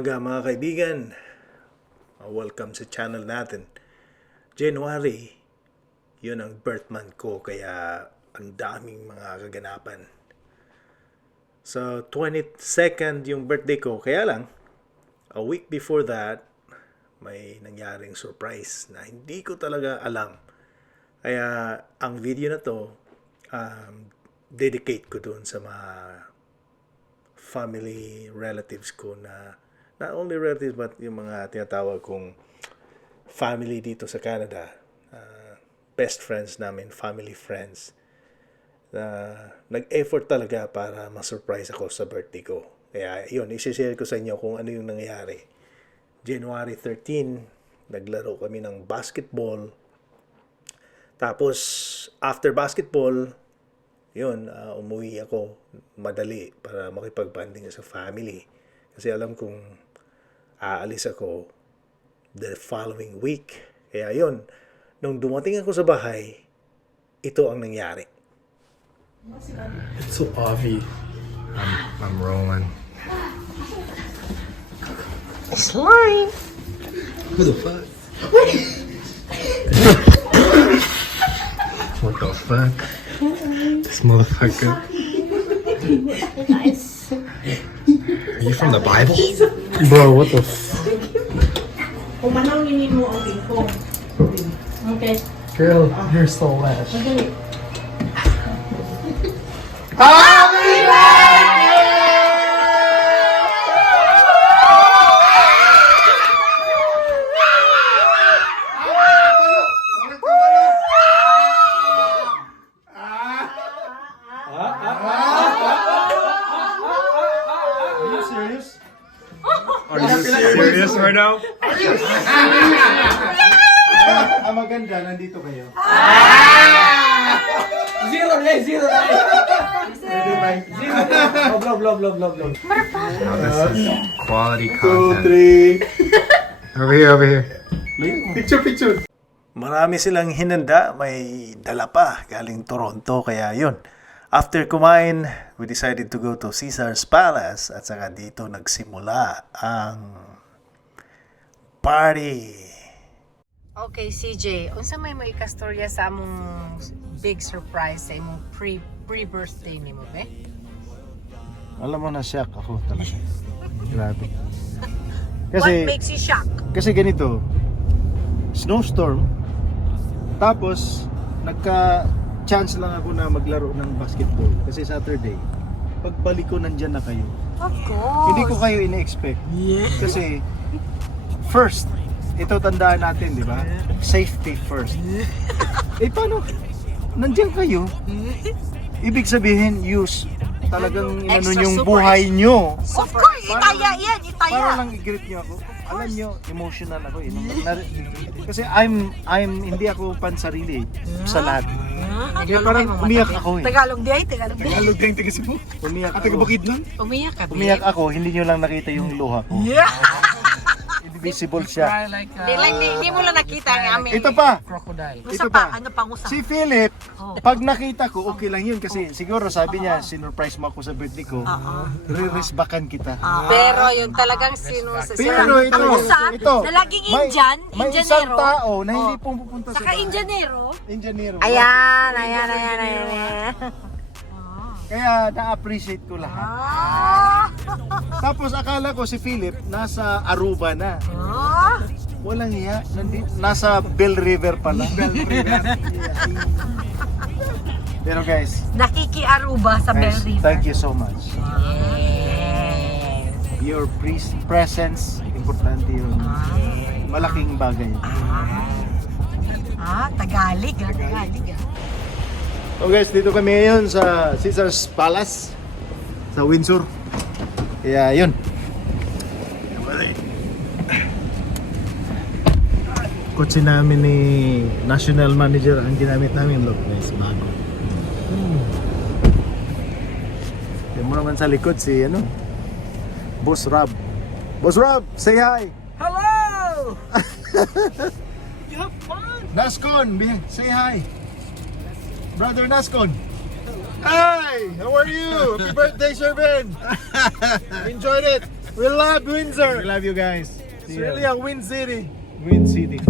umaga mga kaibigan. Welcome sa channel natin. January, yun ang birth month ko, kaya ang daming mga kaganapan. So 22nd yung birthday ko, kaya lang a week before that may nangyaring surprise na hindi ko talaga alam. Kaya ang video na to dedicate ko dun sa mga family relatives ko, na not only relatives but yung mga tinatawag kong family dito sa Canada, best friends namin, family friends, nag-effort talaga para ma-surprise ako sa birthday ko. Kaya yun, isi-share ko sa inyo kung ano yung nangyari. January 13, naglaro kami ng basketball. Tapos after basketball, yun, umuwi ako madali para makipag-bonding sa family. Kasi alam kong aalis ako the following week. Kaya yun, nung dumating ako sa bahay, ito ang nangyari. It's so obvious. I'm rolling. Slime! Who the fuck? What the fuck? This motherfucker. Nice. Are you from the Bible? Bro, what the Kumananginin mo ang tingkong. Okay. Girl, you're so wet. Madali. Happy birthday! Are you Serious right now? Ang maganda, nandito kayo. Zero. Blow. No, this is quality 2, content. 3. Over here. Picture. Marami silang hinanda, may dala pa galing Toronto, kaya yun. After kumain, we decided to go to Cesar's Palace at saka dito nagsimula ang party. Okay, CJ, unsa may ikastorya sa among big surprise sa imong pre-birthday nimo, be? Alam mo, na-shock ako talaga. Grabe. What makes you shock? Kasi ganito, snowstorm, tapos nagka-chance lang ako na maglaro ng basketball kasi Saturday. Pagbalik ko, nandyan na kayo. Of course. Hindi ko kayo ina-expect. Kasi first, ito tandaan natin, di ba? Safety first. Paano? Nandiyan kayo. Ibig sabihin, use talagang inano Extra yung super buhay nyo. Of course, itaya yan, itaya. Para lang i-greet nyo ako. Alam nyo, emotional ako. Kasi hindi ako pansarili sa lahat. Kaya parang umiyak ako eh. Tagalog di ay, Tagalog di. Tagalog din, taga Cebu. Umiyak ako. Umiyak ka, Umiyak ako, hindi nyo lang nakita yung luha ko. Yeah. Invisible siya. Hindi mo lang nakita ang amin. Ito pa. Crocodile. Isa pa, ano pang usap? Si Philip, pag nakita ko, okay lang yun. Kasi siguro sabi niya, sinurprise mo ako sa birthday ko. Re-resbakan kita. Pero yun talagang Pero ito, ang usap ito. na laging Indian, May isang Indianero. tao na hindi pupunta sa Saka Indianero. Indianero. Ayan. Kaya na-appreciate ko lahat. Tapos akala ko si Philip nasa Aruba na. Walang iya, nasa Bell River pala. Pero guys, Nakiki-Aruba sa Bell River. thank you so much. Yes. Your presence, importante yun. Malaking bagay. Tagalog. So guys, dito kami ngayon sa Cesar's Palace sa Windsor. Kaya yun. Kotse namin ni National Manager ang ginamit namin. Look guys, bago. Yan mo naman sa likod si Boss Rob. Boss Rob, say hi! Hello! You have fun! Nascon, say hi! Brother Nascon. Hi! How are you? Happy birthday, Sir Ben! Enjoyed it? We love Windsor. We love you guys. It's really a Wind City. Wind City.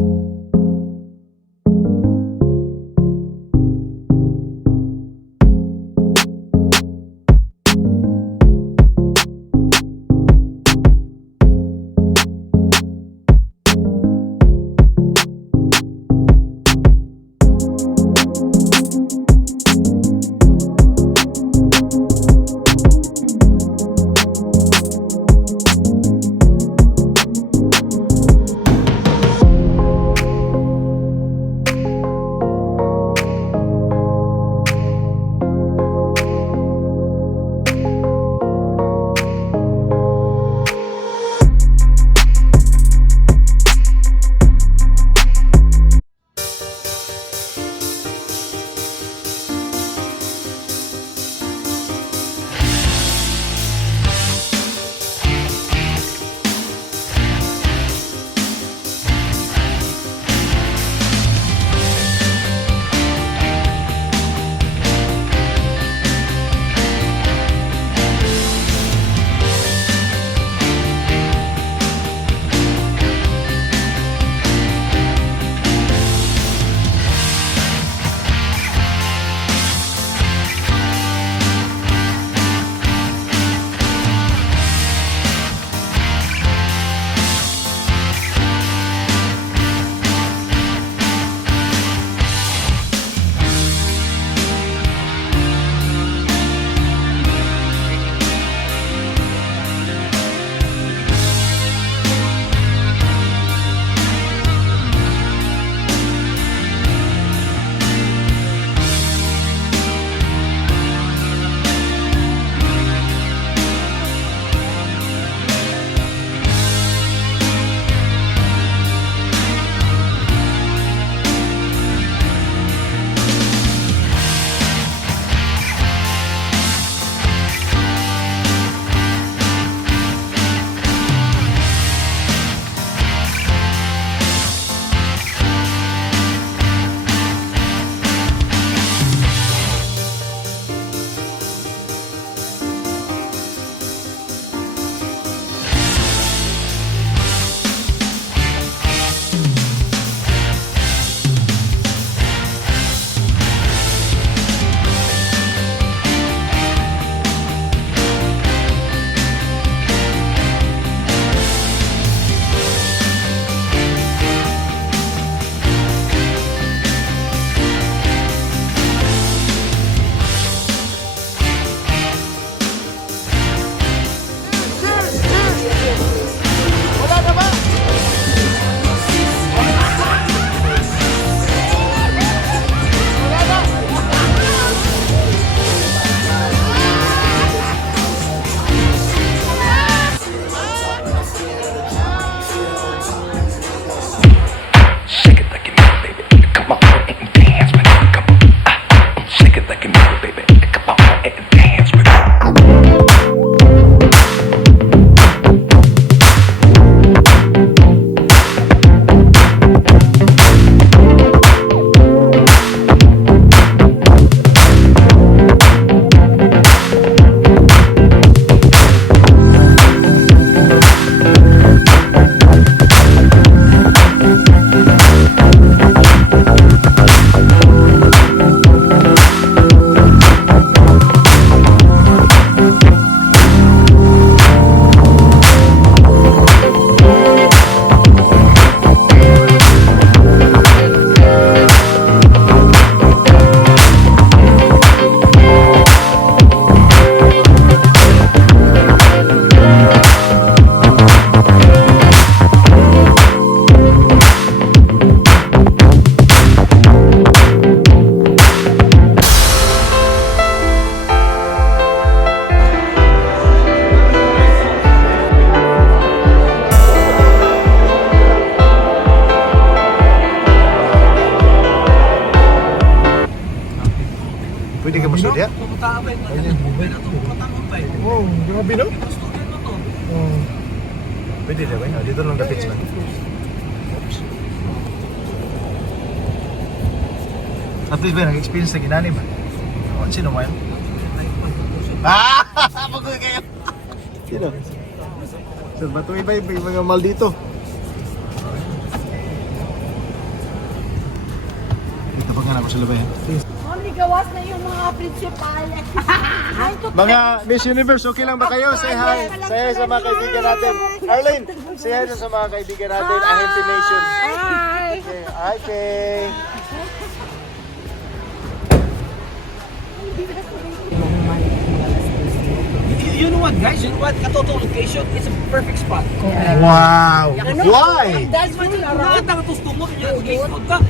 Pwede ka masud ya? Oh, grabe no? Oh. Pwede na ba? Dito lang dapit sila. At least ba, nag-experience na ginani ba? Sino mo yun? Ah! Pagod kayo! Sino? Sir, bato iba yung mga mal dito. Dito pa nga ako sa labayan. Only gawas na yung mga principal. Mga Miss Universe, okay lang ba kayo? Say hi. Say hi sa mga kaibigan natin. Arlene, say hi sa mga kaibigan natin. Ahente Nation. Hi! Okay. Hi, Kay. You know what, guys? You know what? Katoto location, it's a perfect spot. Wow. Why? That's what Lahat ng gusto mo, ikot ka.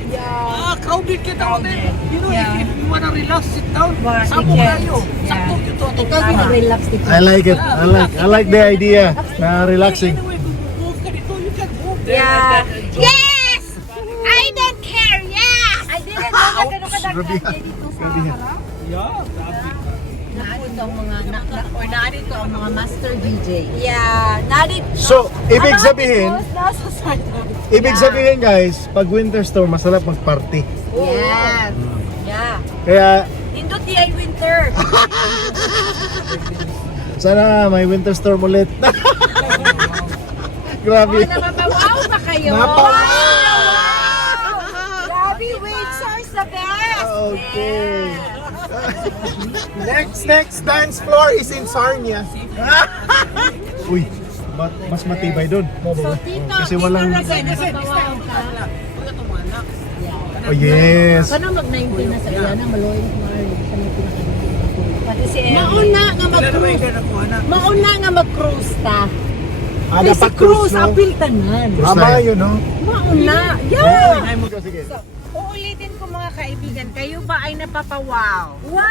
Crowded kita ko din. You know, if you wanna relax, sit down, sabog kayo. Sakto dito. Ikaw relax dito. I like it. I like the idea na relaxing. Anyway, kung move ka dito, you can move there. Yeah. Yes! I don't care, yes! I didn't know na gano'n kadagdag dito sa harap. Yeah, grabe. Naadito ang mga, naadito ang mga master DJ. Yeah. Nalit. So, ibig sabihin, Nasa side. ibig sabihin guys, pag winter storm, masarap mag-party. Yes. Yeah. Kaya, Indot di ay winter. sana may winter storm ulit. Grabe. Napapawaw ba kayo? Grabe, Windsor's the best. Okay. Next dance floor is in Sarnia. Uy, mas matibay doon. So, tito, Kasi walang... napapawaw ka. Oh yes. Kana mag-19 na sa iya na maloy pati si Ed. Mauna nga mag-cruise ta. Ada pa Cruise apil tanan. Tama yun, no? Mauna. Yeah. Sige. Uulitin ko mga kaibigan, kayo ba ay napapawaw? Wow.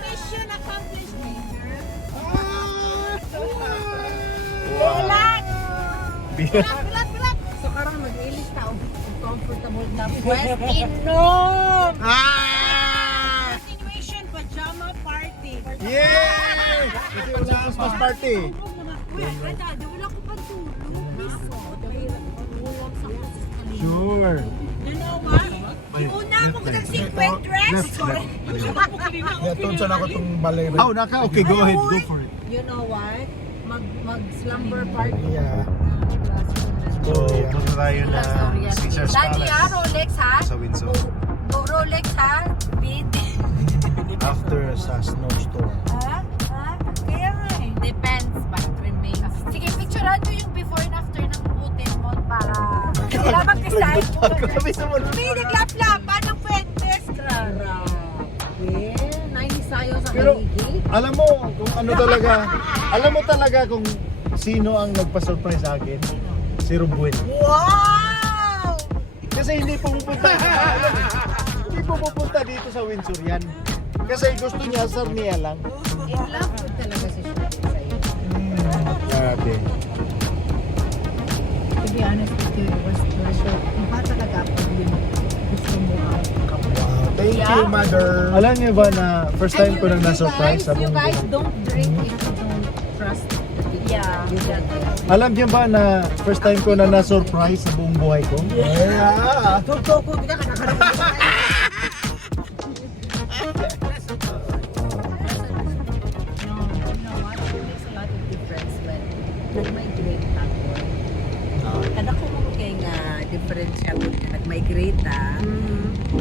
Mission accomplished, Major. Bilat. So karang mag-ilis ka og comfortable na West Inom. Continuation pajama party. Yay! Kasi wala ang mas party. Wala ko pa tulog. Sure. You know what? Una mo ko ng sequin dress. Tunsan ako itong balay. Oh, naka. Okay, go ahead. Go for it. You know what? Mag-slumber party. Yeah. So, punta tayo na Cesar's Daddy ha, Palace Rolex ha? sa Windsor. Go Rolex ha? Beat. After sa snowstorm. Ha? Kaya nga eh. Depends but remains. Sige, picturean nyo yung before and after ng hotel mo para wala mag-decide mo. Kami sa mga. May naglap-lapan ng Fuentes. Grabe. Nice sayo sa Pero, haligi. alam mo kung ano talaga, alam mo talaga kung sino ang nagpa-surprise sa akin? Si Rubuel. Wow! Kasi hindi pupunta dito sa Windsor yan. Kasi gusto niya Sarnia lang. In love ko talaga si Shirley sa'yo. Grabe. To be honest with you, it was pleasure. Iba talaga pag yun gusto mo ang Wow, thank you, mother. Alam niyo ba na first time ko nang na-surprise sa You buong guys buhay? don't drink if you don't trust the people. Yeah. Alam niyo ba na first time ko na na-surprise sa buong buhay ko? Yeah. Toko, hindi ka nakakarap. You know what? It makes a lot of difference when nag-migrate ako. Kada ko mo kay nga difference siya kung nag-migrate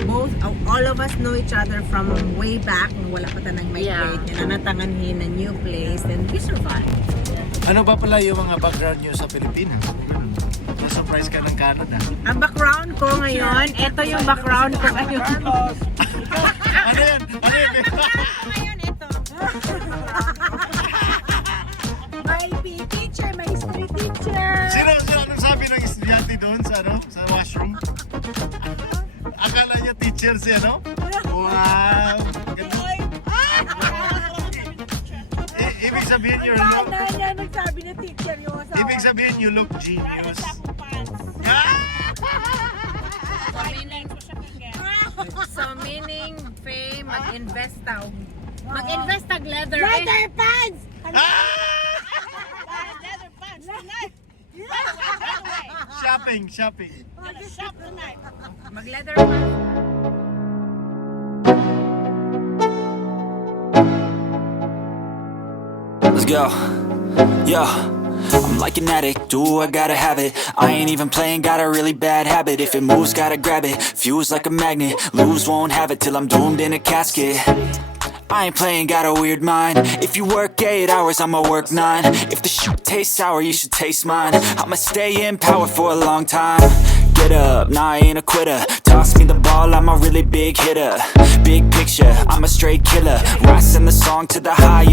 both, all of us know each other from way back nung wala pa tanang migrate. Nananatanganhin na new place and we survived. Ano ba pala yung mga background niyo sa Pilipinas? Na-surprise ka ng Canada. Ang background ko ngayon, ito yung background ko ngayon. Ano yan? Ano yan? Ngayon, ito. May PE teacher, may history teacher. Anong sabi ng estudyante doon sa washroom? Akala niya teacher siya, no? Wow! Ibig sabihin you look... Paano niya nagsabi na teacher yung asawa? Ibig sabihin you look genius. So meaning, Faye, mag-invest tao. Mag-invest tag leather. Leather pants! Siya Shopping. Mag-leather man. Let's go. Yo, I'm like an addict, do I gotta have it. I ain't even playing, got a really bad habit. If it moves, gotta grab it, fuse like a magnet. Lose, won't have it till I'm doomed in a casket. I ain't playing, got a weird mind. If you work 8 hours, I'ma work 9. If the shoot tastes sour, you should taste mine. I'ma stay in power for a long time. Get up, nah, I ain't a quitter. Toss me the ball, I'm a really big hitter. Big picture, I'm a straight killer. Rising the song to the high.